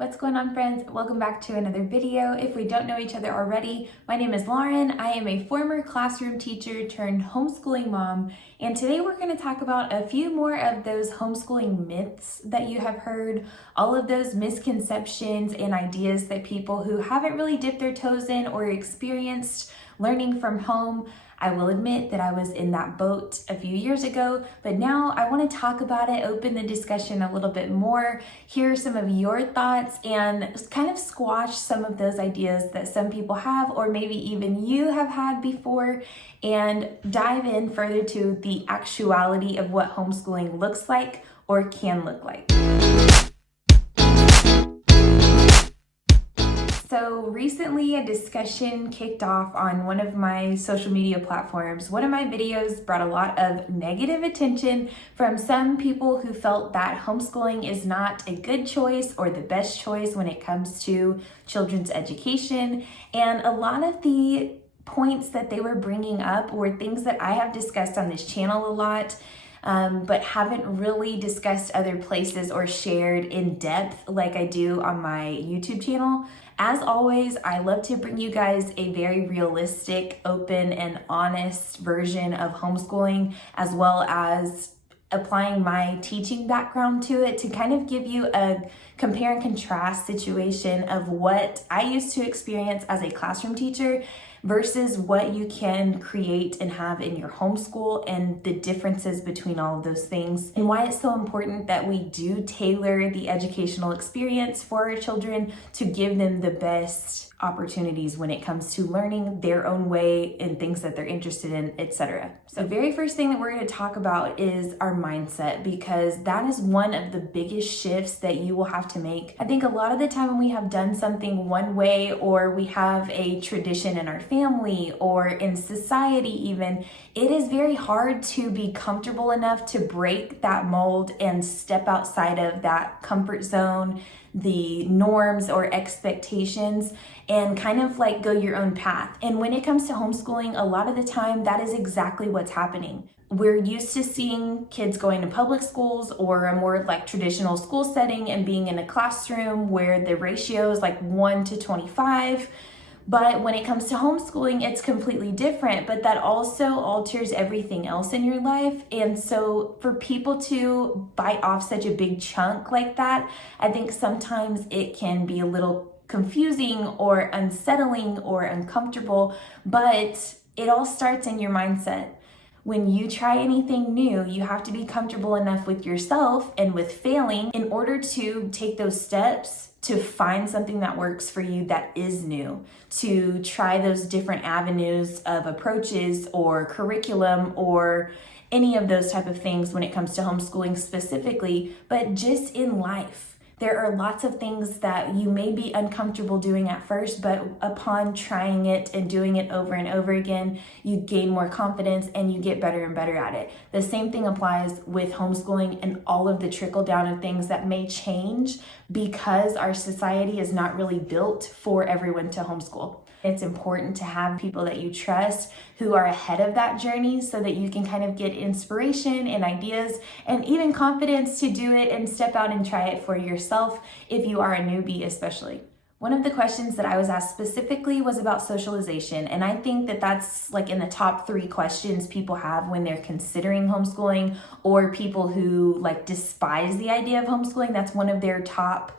What's going on, friends? Welcome back to another video. If we don't know each other already, my name is Lauren. I am a former classroom teacher turned homeschooling mom, and today we're going to talk about a few more of those homeschooling myths that you have heard, all of those misconceptions and ideas that people who haven't really dipped their toes in or experienced learning from home. I will admit that I was in that boat a few years ago, but now I want to talk about it, open the discussion a little bit more, hear some of your thoughts, and kind of squash some of those ideas that some people have, or maybe even you have had before, and dive in further to the actuality of what homeschooling looks like or can look like. So recently a discussion kicked off on one of my social media platforms. One of my videos brought a lot of negative attention from some people who felt that homeschooling is not a good choice or the best choice when it comes to children's education. And a lot of the points that they were bringing up were things that I have discussed on this channel a lot, but haven't really discussed other places or shared in depth like I do on my YouTube channel. As always, I love to bring you guys a very realistic, open, and honest version of homeschooling, as well as applying my teaching background to it to kind of give you a compare and contrast situation of what I used to experience as a classroom teacher versus what you can create and have in your homeschool, and the differences between all of those things, and why it's so important that we do tailor the educational experience for our children to give them the best opportunities when it comes to learning their own way and things that they're interested in, etc. So the very first thing that we're going to talk about is our mindset, because that is one of the biggest shifts that you will have to make. I think a lot of the time when we have done something one way, or we have a tradition in our family or in society even, it is very hard to be comfortable enough to break that mold and step outside of that comfort zone, the norms or expectations, and kind of like go your own path. And when it comes to homeschooling, a lot of the time that is exactly what's happening. We're used to seeing kids going to public schools or a more like traditional school setting and being in a classroom where the ratio is like 1 to 25. But when it comes to homeschooling, it's completely different, but that also alters everything else in your life. And so for people to bite off such a big chunk like that, I think sometimes it can be a little confusing or unsettling or uncomfortable, but it all starts in your mindset. When you try anything new, you have to be comfortable enough with yourself and with failing in order to take those steps to find something that works for you that is new, to try those different avenues of approaches or curriculum or any of those type of things when it comes to homeschooling specifically, but just in life. There are lots of things that you may be uncomfortable doing at first, but upon trying it and doing it over and over again, you gain more confidence and you get better and better at it. The same thing applies with homeschooling and all of the trickle down of things that may change because our society is not really built for everyone to homeschool. It's important to have people that you trust who are ahead of that journey so that you can kind of get inspiration and ideas and even confidence to do it and step out and try it for yourself if you are a newbie especially. One of the questions that I was asked specifically was about socialization, and I think that that's like in the top 3 questions people have when they're considering homeschooling, or people who like despise the idea of homeschooling. That's one of their top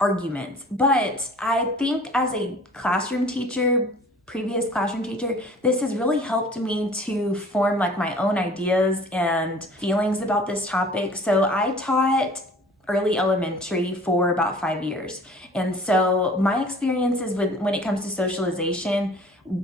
arguments. But I think as a classroom teacher, previous classroom teacher, this has really helped me to form like my own ideas and feelings about this topic. So I taught early elementary for about 5 years. And so my experiences when it comes to socialization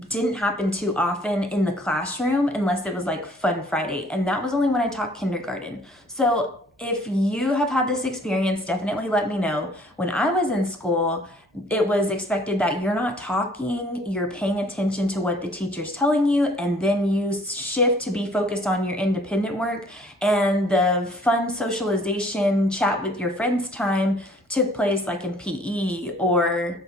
didn't happen too often in the classroom unless it was like Fun Friday. And that was only when I taught kindergarten. So if you have had this experience, definitely let me know. When I was in school, it was expected that you're not talking, you're paying attention to what the teacher's telling you, and then you shift to be focused on your independent work. And the fun socialization chat with your friends time took place like in PE or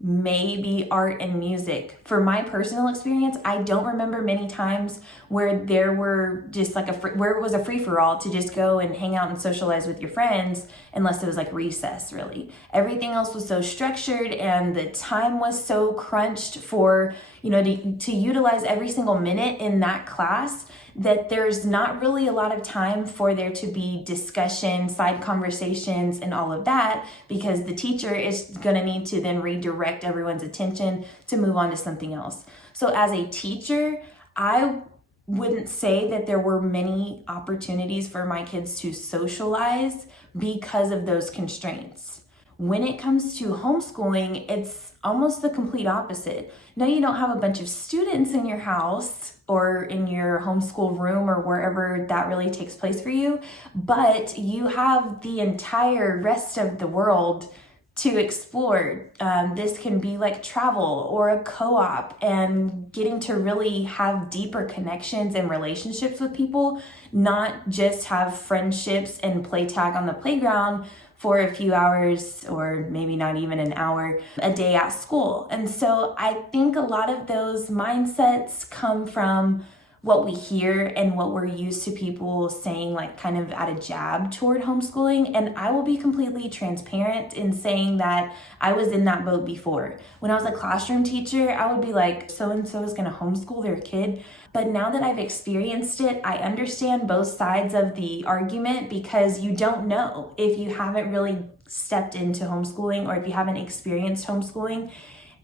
maybe art and music. For my personal experience, I don't remember many times where there were just like where it was a free-for-all to just go and hang out and socialize with your friends, unless it was like recess, really. Everything else was so structured and the time was so crunched for, to utilize every single minute in that class, that there's not really a lot of time for there to be discussion, side conversations, and all of that, because the teacher is going to need to then redirect everyone's attention to move on to something else. So as a teacher, I wouldn't say that there were many opportunities for my kids to socialize because of those constraints. When it comes to homeschooling, it's almost the complete opposite. No, you don't have a bunch of students in your house or in your homeschool room or wherever that really takes place for you, but you have the entire rest of the world to explore. This can be like travel or a co-op, and getting to really have deeper connections and relationships with people, not just have friendships and play tag on the playground for a few hours, or maybe not even an hour a day at school. And so I think a lot of those mindsets come from what we hear and what we're used to people saying, like kind of at a jab toward homeschooling. And I will be completely transparent in saying that I was in that boat before. When I was a classroom teacher, I would be like, so-and-so is gonna homeschool their kid. But now that I've experienced it, I understand both sides of the argument, because you don't know if you haven't really stepped into homeschooling or if you haven't experienced homeschooling,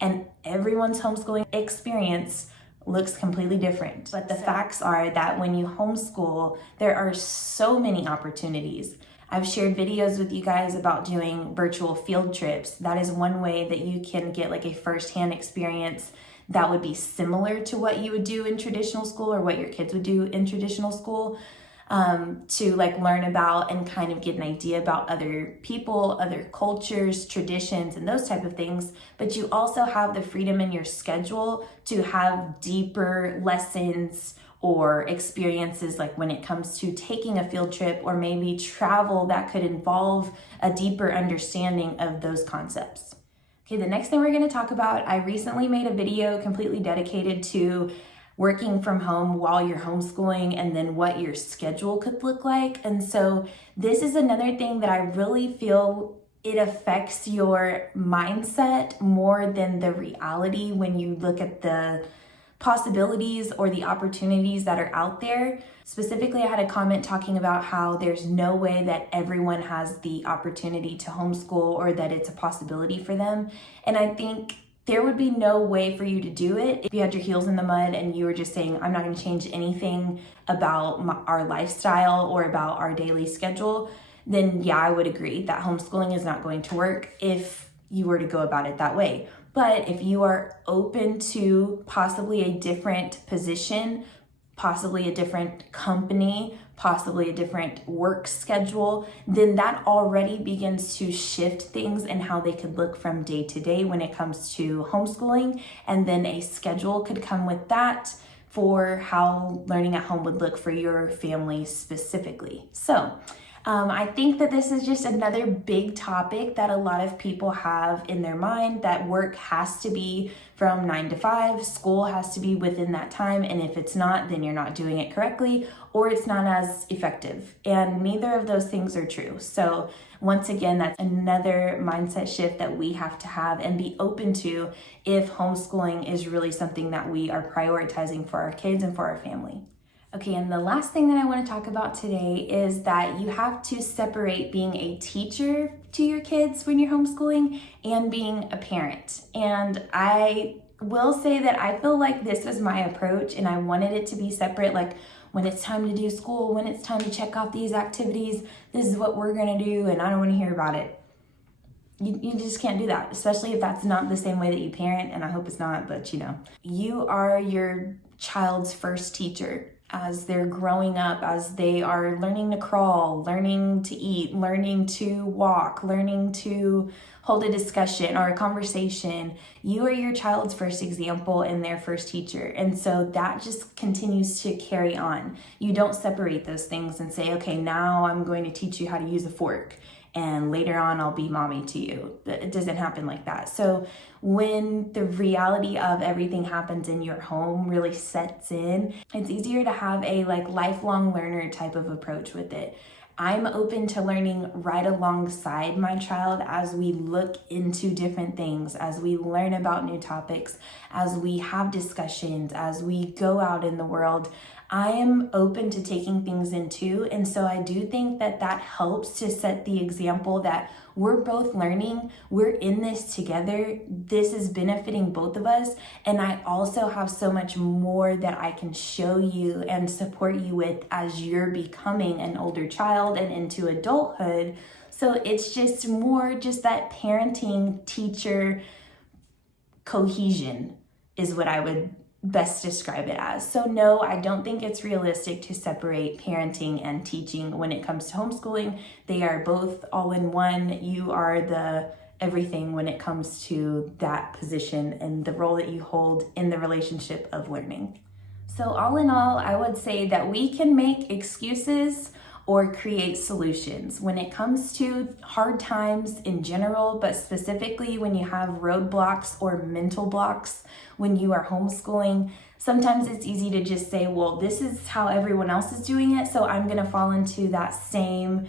and everyone's homeschooling experience looks completely different. But the facts are that when you homeschool, there are so many opportunities. I've shared videos with you guys about doing virtual field trips. That is one way that you can get like a firsthand experience that would be similar to what you would do in traditional school or what your kids would do in traditional school, to like learn about and kind of get an idea about other people, other cultures, traditions, and those type of things. But you also have the freedom in your schedule to have deeper lessons or experiences, like when it comes to taking a field trip or maybe travel that could involve a deeper understanding of those concepts. Okay, the next thing we're going to talk about, I recently made a video completely dedicated to working from home while you're homeschooling and then what your schedule could look like. And so this is another thing that I really feel it affects your mindset more than the reality when you look at the possibilities or the opportunities that are out there. Specifically, I had a comment talking about how there's no way that everyone has the opportunity to homeschool or that it's a possibility for them. And I think there would be no way for you to do it if you had your heels in the mud and you were just saying, I'm not going to change anything about our lifestyle or about our daily schedule. Then yeah, I would agree that homeschooling is not going to work if you were to go about it that way. But if you are open to possibly a different position, possibly a different company, possibly a different work schedule, then that already begins to shift things and how they could look from day to day when it comes to homeschooling. And then a schedule could come with that for how learning at home would look for your family specifically. So I think that this is just another big topic that a lot of people have in their mind, that work has to be from 9 to 5, school has to be within that time, and if it's not, then you're not doing it correctly or it's not as effective. And neither of those things are true. So once again, that's another mindset shift that we have to have and be open to if homeschooling is really something that we are prioritizing for our kids and for our family. Okay, and the last thing that I want to talk about today is that you have to separate being a teacher to your kids when you're homeschooling and being a parent. And I will say that I feel like this was my approach and I wanted it to be separate. Like when it's time to do school, when it's time to check off these activities, this is what we're going to do and I don't want to hear about it. You just can't do that, especially if that's not the same way that you parent, and I hope it's not, but you are your child's first teacher. As they're growing up, as they are learning to crawl, learning to eat, learning to walk, learning to hold a discussion or a conversation, you are your child's first example and their first teacher. And so that just continues to carry on. You don't separate those things and say, okay, now I'm going to teach you how to use a fork. and later on I'll be mommy to you. It doesn't happen like that. So when the reality of everything happens in your home really sets in, it's easier to have a lifelong learner type of approach with it. I'm open to learning right alongside my child as we look into different things, as we learn about new topics, as we have discussions, as we go out in the world. I am open to taking things in too. And so I do think that that helps to set the example that we're both learning, we're in this together, this is benefiting both of us, and I also have so much more that I can show you and support you with as you're becoming an older child and into adulthood. So it's just more just that parenting teacher cohesion is what I would best describe it as. So no, I don't think it's realistic to separate parenting and teaching when it comes to homeschooling. They are both all in one. You are the everything when it comes to that position and the role that you hold in the relationship of learning. So all in all, I would say that we can make excuses or create solutions when it comes to hard times in general, but specifically when you have roadblocks or mental blocks when you are homeschooling. Sometimes it's easy to just say, well, this is how everyone else is doing it, so I'm gonna fall into that same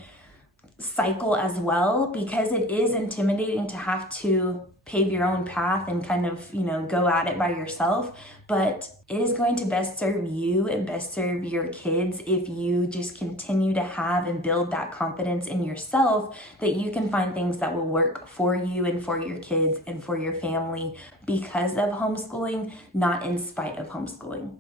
cycle as well, because it is intimidating to have to pave your own path and kind of, go at it by yourself. But it is going to best serve you and best serve your kids if you just continue to have and build that confidence in yourself that you can find things that will work for you and for your kids and for your family because of homeschooling, not in spite of homeschooling.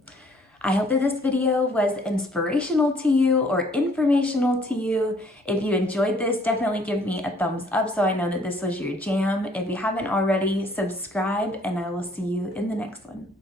I hope that this video was inspirational to you or informational to you. If you enjoyed this, definitely give me a thumbs up so I know that this was your jam. If you haven't already, subscribe, and I will see you in the next one.